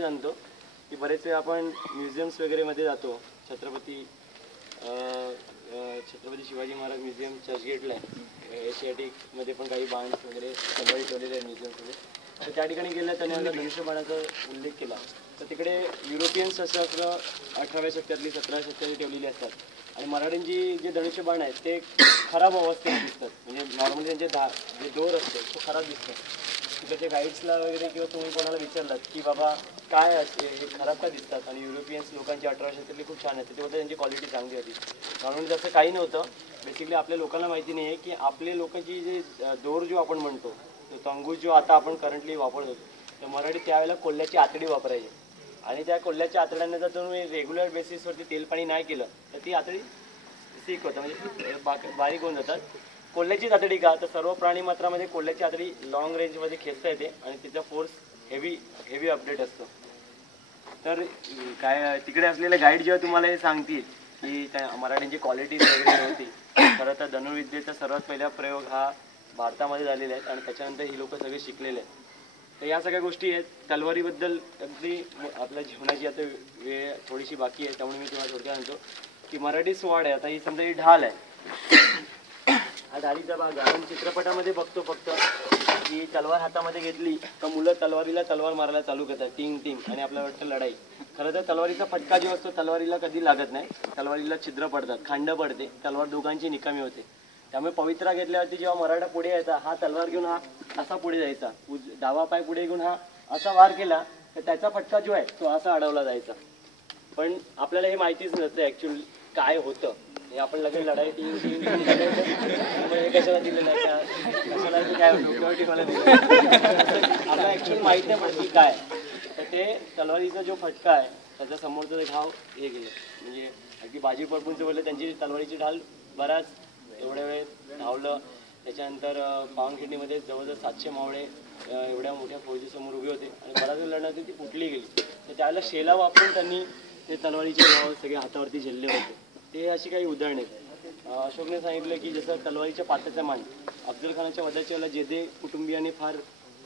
जाणतो की बरेच वेळा आपण म्युझियम्स वगैरे मध्ये जातो. छत्रपती शिवाजी महाराज म्युझियम चर्चगेटला आहे. एशियाटिकमध्ये पण काही बांड्स वगैरे सगळे ठेवलेले आहेत म्युझियममध्ये. तर त्या ठिकाणी गेल्या त्याने आता धनुष्यबाणाचा उल्लेख केला. तर तिकडे युरोपियन शस्त्रास्त्र 18व्या शतकातली 17व्या शतकातली ठेवलेली असतात आणि मराठ्यांची जे धनुष्यबाण आहेत ते खराब अवस्थेत दिसतात. म्हणजे नॉर्मली त्यांचे जे दोर असतो तो खराब दिसतो. तिकडच्या गाईड्सला वगैरे किंवा तुम्ही कोणाला विचारलात की बाबा काय हे खराब का दिसतात आणि युरोपियन्स लोकांची 18व्या शतकातली खूप छान आहे, ते होतं त्यांची क्वालिटी चांगली होती. नॉर्मली तसं काही नव्हतं. बेसिकली आपल्या लोकांना माहिती नाही आहे की आपले लोकांची जे दोर जो आपण म्हणतो तो तंगूस जो आता आपण करंटली वापरतो, तर मराठी त्यावेळेला कोल्ह्याची आतडी वापरायची आणि त्या कोल्ह्याच्या आतड्यांना जर तुम्ही रेग्युलर बेसिसवरती तेल पाणी नाही केलं तर ती आतडी सीक होतं, म्हणजे बारीक होऊन जातात. कोल्ह्याची आतडी का, तर सर्व प्राणी मात्रामध्ये कोल्ह्याची आतडी लॉंग रेंजमध्ये खेचता येते आणि तिचा फोर्स हेवी अपडेट असतो. तर काय तिकडे असलेले गाईड जेव्हा तुम्हाला हे सांगतील की त्या मराठींची क्वालिटी वगैरे होती, खरं तर धनुर्विद्येचा सर्वात पहिला प्रयोग हा भारतामध्ये झालेला आहे आणि त्याच्यानंतर ही लोक सगळे शिकलेले आहेत. तर या सगळ्या गोष्टी आहेत. तलवारीबद्दल अगदी आपल्या जीवनाची आता वेळ थोडीशी बाकी आहे, त्यामुळे मी तुम्हाला थोडक्यात सांगतो की मराठी स्वाड आहे. आता ही समजा ही ढाल आहे, हा ढालीचा भाग आहे. आपण चित्रपटामध्ये बघतो फक्त की तलवार हातामध्ये घेतली तर मुलं तलवारीला तलवार मारायला चालू करतात, टिंग टिंग, आणि आपल्याला वाटतं लढाई. खरं तर तलवारीचा फटका जो असतो तलवारीला कधी लागत नाही, तलवारीला छिद्र पडतात, खांड पडते, तलवार दोघांची निकामी होते. त्यामुळे पवित्रा घेतल्यावरती जेव्हा मराठा पुढे यायचा, हा तलवार घेऊन हा असा पुढे जायचा, डावा पाय पुढे घेऊन हा असा वार केला तर त्याचा फटका जो आहे तो असा अडवला जायचा. पण आपल्याला हे माहितीच नसतं ॲक्च्युअली काय होतं. हे आपण लगेच लढाई कशाला दिलेलं आहे, कशाला काय डोक्यावरती मला दिलं, आपल्याला ॲक्च्युअली माहीत नाही पडत की काय. तर ते तलवारीचा जो फटका आहे त्याच्या समोरचा घाव हे गेलं. म्हणजे अगदी बाजी पडपूनचं बोललं, त्यांची तलवारीची ढाल बराच एवढ्या वेळ धावलं. त्याच्यानंतर पावनखिंडीमध्ये जवळजवळ 700 मावळे एवढ्या मोठ्या फौजीसमोर उभे होते आणि बराच वेळ लढण्यात ती फुटली गेली. तर त्याला शेला वापरून त्यांनी ते तलवारीचे घाव सगळे हातावरती झेलले होते. ते अशी काही उदाहरणे आहेत. अशोकने सांगितलं की जसं तलवारीच्या पात्याचा मान, अफजल खानाच्या वधाच्या वेळेला जेदे कुटुंबियांनी फार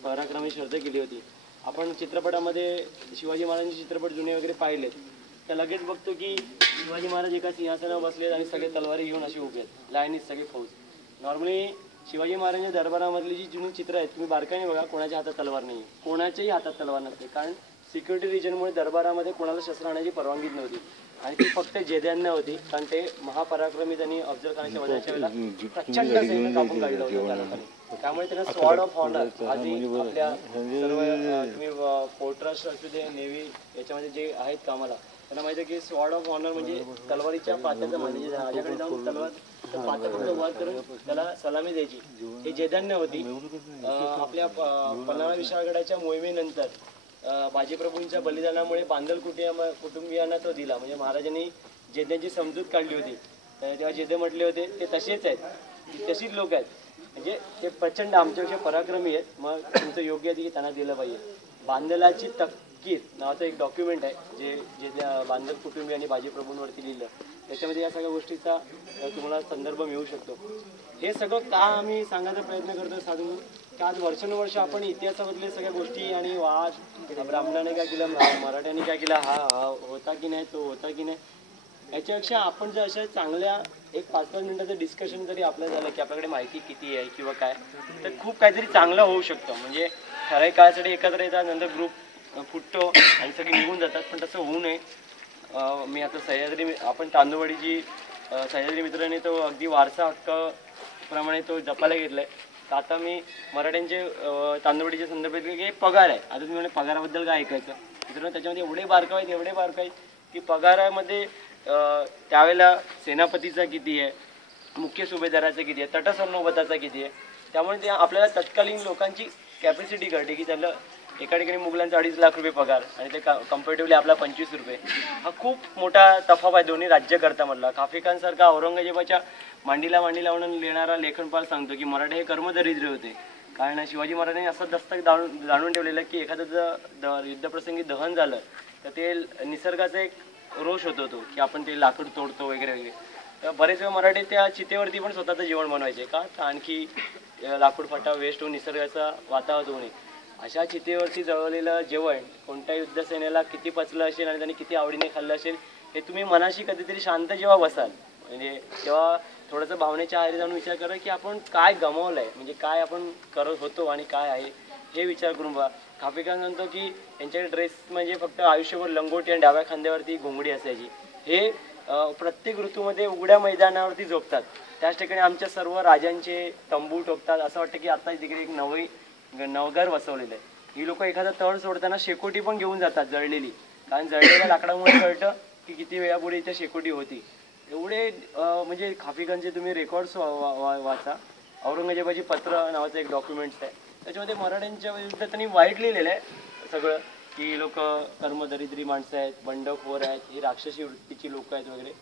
पराक्रमी शर्थ केली होती. आपण चित्रपटामध्ये शिवाजी महाराजांचे चित्रपट जुने वगैरे पाहिलेत तर लगेच बघतो की शिवाजी महाराज एका सिंहासनावर बसलेत आणि सगळे तलवारी घेऊन असे उभे आहेत, लाईनीत सगळे फौज. नॉर्मली शिवाजी महाराजांच्या दरबारामधली जी जुनी चित्र आहेत तुम्ही बारकाईने बघा, कोणाच्या हातात तलवार नाही, कोणाच्याही हातात तलवार नसते. कारण सिक्युरिटी रिजनमुळे दरबारामध्ये कोणाला शस्त्र आणण्याची परवानगीच नव्हती आणि ती फक्त जेद्यांना होती. कारण ते महापराक्रमी त्यांनी अफजल खानाच्या वधाच्या वेळेला प्रचंड सैन्य कापून काढलं होतं त्या लोकांनी. त्यामुळे त्यांना स्वॉर्ड ऑफ ऑनर आधी आपल्या सर्व तुम्ही पोर्ट्रस्ट असू दे, नेव्ही याच्यामध्ये जे आहेत कामाला, त्यांना माहिती आहे की स्वॉर्ड ऑफ ऑनर म्हणजे तलवारीच्या पात्याचा मान, म्हणजे माझ्याकडे जाऊन तलवार पात्याचा वर करून त्याला सलामी द्यायची. हे जेद्यांना होती. आपल्या पन्हाळा विशाळगडाच्या मोहिमेनंतर बाजीप्रभूंच्या बलिदानामुळे बांदल कुटुंबियांना तो दिला. म्हणजे महाराजांनी जेद्यांची समजूत काढली होती. तेव्हा जेदे म्हटले होते ते तसेच आहेत, तशीच लोक आहेत, म्हणजे ते प्रचंड आमच्यापेक्षा पराक्रमी आहेत, मग तुमचं योग्य आहे की त्यांना दिलं पाहिजे. बांदलाची तपकीर नावाचं एक डॉक्युमेंट आहे जे त्या बांदल कुटुंबी आणि बाजीप्रभूंवरती लिहिलं. त्याच्यामध्ये या सगळ्या गोष्टीचा तुम्हाला संदर्भ मिळू शकतो. हे सगळं का आम्ही सांगायचा प्रयत्न करतो साधून की आज वर्षानुवर्ष आपण इतिहासामधल्या सगळ्या गोष्टी आणि वाद, ब्राह्मणाने काय केलं, मराठ्यांनी काय केलं, हा होता की नाही, तो होता की नाही, याच्यापेक्षा आपण जर अशा चांगल्या एक 5-5 मिनिटाचं डिस्कशन जरी आपलं झालं की आपल्याकडे माहिती किती आहे किंवा काय, तर खूप काहीतरी चांगलं होऊ शकतं. म्हणजे ठराविक काळासाठी एकत्र येतात, नंतर ग्रुप फुटतो आणि सगळे निघून जातात, पण तसं होऊ नये. मी आता आपण तांदूळवाडीची सह्याद्री मित्राने तो अगदी वारसा हक्काप्रमाणे तो जपायला घेतलाय. तर आता मी मराठ्यांचे तांदूळवाडीच्या संदर्भात की पगार आहे. आता तुम्ही म्हणजे पगाराबद्दल काय ऐकायचं मित्रांनो, त्याच्यामध्ये एवढे बारकाव आहेत की पगारामध्ये त्यावेळेला सेनापतीचा किती आहे, मुख्य सुभेदाराचा किती आहे, तटसंनोबताचा किती आहे. त्यामुळे ते आपल्याला तत्कालीन लोकांची कॅपॅसिटी कळते की त्याला एका ठिकाणी मुघलांचा 2.5 लाख रुपये पगार आणि ते कम्पॅरेटिव्हली आपला 25 रुपये, हा खूप मोठा तफावत आहे दोन्ही राज्यकर्त्यामधला. काफेखानसारखा औरंगजेबाच्या मांडीला मांडी लावून लिहिणारा लेखनपाल सांगतो की मराठे हे कर्मदरिद्र होते. कारण शिवाजी महाराजांनी असं दस्तक जाणून ठेवलेलं की एखादं जर युद्धप्रसंगी दहन झालं तर ते निसर्गाचा एक रोष होतो तो की आपण ते लाकूड तोडतो वगैरे वगैरे. तर बरेच वेळा मराठी त्या चितेवरती पण स्वतःचं जेवण बनवायचे का, तर आणखी लाकूड फटा वेस्ट होऊन निसर्गाचा वातावरण होऊ नये. अशा चितेवरती जळवलेलं जेवण कोणत्या युद्धसेनेला किती पचलं असेल आणि त्यांनी किती आवडीने खाल्लं असेल हे तुम्ही मनाशी कधीतरी शांत जेव्हा बसाल म्हणजे तेव्हा थोडंसं भावनेच्या आहारी जाऊन विचार करा की आपण काय गमावलंय, म्हणजे काय आपण करत होतो आणि काय आहे हे विचार करून बघा. खापेकर म्हणतो की यांच्याकडे ड्रेस म्हणजे फक्त आयुष्यभर लंगोटी आणि डाव्या खांद्यावरती घोंगडी असायची. हे प्रत्येक ऋतूमध्ये उघड्या मैदानावरती झोपतात. त्याच ठिकाणी आमच्या सर्व राजांचे तंबू ठोकतात. असं वाटतं की आता तिकडे एक नवघर बसवलेलं आहे. ही लोक एखादा तळ सोडताना शेकोटी पण घेऊन जातात जळलेली, कारण जळलेल्या लाकडामुळे कळतं की किती वेळापूर्वी इथे शेकोटी होती. एवढे म्हणजे खाफिकांचे तुम्ही रेकॉर्ड्स वाचा. औरंगजेबाची पत्र नावाचं एक डॉक्युमेंट्स आहे, त्याच्यामध्ये मराठ्यांच्या विरुद्ध त्यांनी वाईट लिहिलेलं आहे सगळं, की लोक कर्मदरिद्री माणसं आहेत, बंडखोर आहेत, ही राक्षसी वृत्तीची लोक आहेत वगैरे.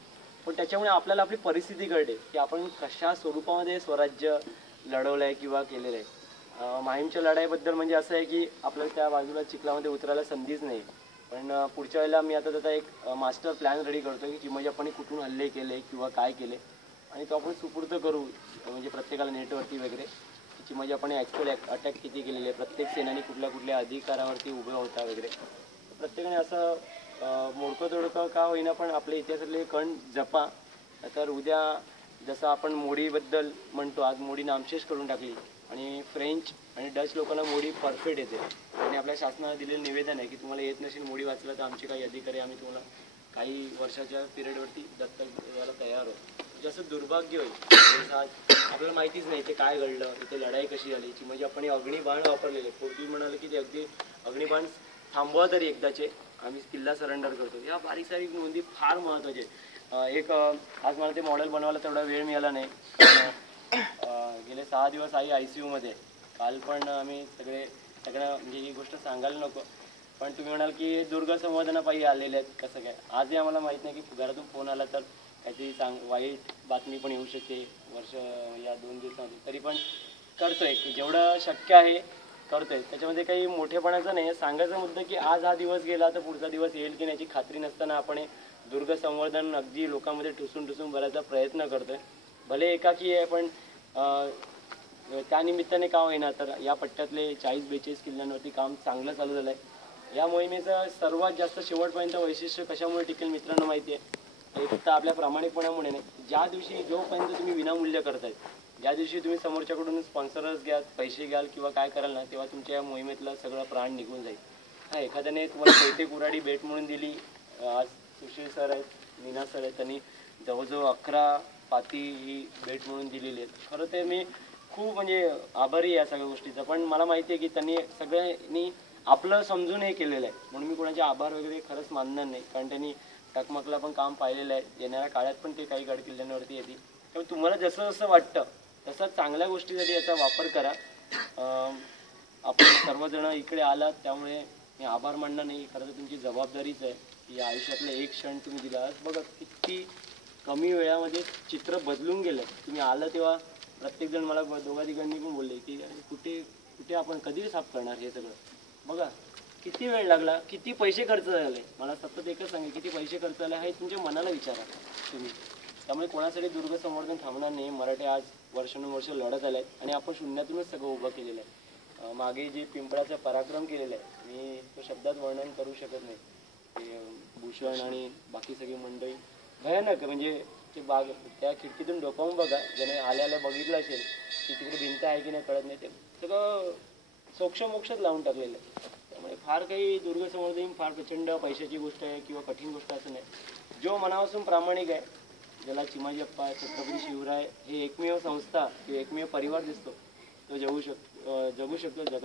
पण त्याच्यामुळे आपल्याला आपली परिस्थिती कळते की आपण कशा स्वरूपामध्ये स्वराज्य लढवलं आहे किंवा केलेलं आहे. माहीमच्या लढाईबद्दल म्हणजे असं आहे की आपल्याला त्या बाजूला चिखलामध्ये उतरायला संधीच नाही. पण पुढच्या वेळेला मी आता त्याचा एक मास्टर प्लॅन रेडी करतो की म्हणजे आपण कुठून हल्ले केले किंवा काय केले आणि तो आपण सुपूर्द करू म्हणजे प्रत्येकाला नेटवरती वगैरे. त्याची म्हणजे आपण ॲक्च्युअल अटॅक किती केलेले आहे, प्रत्येक सेनानी कुठल्या कुठल्या अधिकारावरती उभं होता वगैरे. प्रत्येकाने असं मोडकं तोडकं का होईना पण आपल्या इतिहासातले कण जपा. तर उद्या जसं आपण मोडीबद्दल म्हणतो, आज मोडी नामशेष करून टाकली आणि फ्रेंच आणि डच लोकांना मोडी परफेक्ट येते आणि आपल्या शासनाला दिलेलं निवेदन आहे की तुम्हाला येत नसेल मोडी वाचलं तर आमचे काही अधिकारी आम्ही तुम्हाला काही वर्षाच्या पिरियडवरती दत्तक द्यायला तयार आहोत. जसं दुर्भाग्य होईल आज आपल्याला माहितीच नाही ते काय घडलं, इथे लढाई कशी झाली. म्हणजे आपण हे अग्निबाण वापरलेले, पूर्वी म्हणाले की ते अगदी अग्निबाण थांबवा तरी एकदाचे आम्ही किल्ला सरेंडर करतो. या बारीक सारीक नोंदी फार महत्त्वाचे. एक आज मला ते मॉडेल बनवायला तेवढा वेळ मिळाला नाही. गेले 6 दिवस आई ICU मध्ये. काल पण आम्ही सगळं म्हणजे ही गोष्ट सांगायला नको, पण तुम्ही म्हणाल की दुर्ग संवर्धनापायी आलेले आहेत कसं काय. आजही आम्हाला माहीत नाही की घरातून फोन आला तर काहीतरी वाईट बातमी पण येऊ शकते वर्ष या 2 दिवसामध्ये. तरी पण करतोय की जेवढं शक्य आहे करतोय. त्याच्यामध्ये काही मोठेपणाचं नाही. सांगायचा मुद्दा की आज हा दिवस गेला तर पुढचा दिवस येईल की याची खात्री नसताना आपण दुर्ग संवर्धन अगदी लोकांमध्ये ठुसून बरायचा प्रयत्न करतोय. भले एकाकी आहे पण त्यानिमित्ताने का होईना तर या पट्ट्यातले 40-42 किल्ल्यांवरती काम चांगलं चालू झालं आहे. या मोहिमेचं सर्वात जास्त शेवटपर्यंत वैशिष्ट्य कशामुळे टिकेल मित्रांनो माहिती आहे, हे फक्त आपल्या प्रामाणिकपणामुळे नाही. ज्या दिवशी जोपर्यंत तुम्ही विनामूल्य करतायत, ज्या दिवशी तुम्ही समोरच्याकडून स्पॉन्सरच घ्याल, पैसे घ्याल किंवा काय कराल ना, तेव्हा तुमच्या या मोहिमेतला सगळं प्राण निघून जाईल. हा एखाद्याने तुम्हाला पैठे कुऱ्हाडी भेट म्हणून दिली. आज सुशील सर आहेत, मीना सर आहेत, त्यांनी जवळजवळ 11 पाती ही भेट म्हणून दिलेली आहेत. खरं ते मी खूप म्हणजे आभारी आहे या सगळ्या गोष्टीचा. पण मला माहिती आहे की त्यांनी सगळ्यांनी आपलं समजून हे केलेलं आहे, म्हणून मी कोणाचे आभार वगैरे खरंच मानणार नाही, कारण त्यांनी टकमकला पण काम पाहिलेलं आहे. येणाऱ्या काळात पण ते काही गड किल्ल्यांवरती येतील. त्यामुळे तुम्हाला जसं जसं वाटतं तसं चांगल्या गोष्टीसाठी याचा वापर करा. आपण सर्वजण इकडे आलात त्यामुळे मी आभार मानणार नाही, खरं तर तुमची जबाबदारीच आहे की आयुष्यातलं एक क्षण तुम्ही दिला. आज बघा किती कमी वेळामध्ये चित्र बदलून गेलं. तुम्ही आलं तेव्हा प्रत्येकजण मला दोघांनी पण बोलले की कुठे कुठे आपण कधी साफ करणार हे सगळं. बघा किती वेळ लागला, किती पैसे खर्च झाले. मला सतत एकच सांगेल किती पैसे खर्च झाले हे तुमच्या मनाला विचारा तुम्ही. त्यामुळे कोणासाठी दुर्ग संवर्धन थांबणार नाही. मराठी आज वर्षानुवर्ष लढत आले आहेत आणि आपण शून्यातूनच सगळं उभं केलेलं आहे. मागे जे पिंपळाचा पराक्रम केलेला आहे मी तो शब्दात वर्णन करू शकत नाही. ते भूषण आणि बाकी सगळी मंडळी भयानक, म्हणजे ते त्या खिडकीतून डोकावून बघा, ज्याने आल्याला बघितलं असेल की तिकडे भिंत आहे की नाही कळत नाही, ते सगळं सोक्षमोक्षच लावून टाकलेलं आहे. त्यामुळे फार काही दुर्ग संवर्धन फार प्रचंड पैशाची गोष्ट आहे किंवा कठीण गोष्ट असं नाही. जो मनापासून प्रामाणिक आहे, ज्याला चिमाजी अप्पा, छत्रपती शिवराय हे एकमेव संस्था किंवा एकमेव परिवार दिसतो, तो जगू शकतो जगात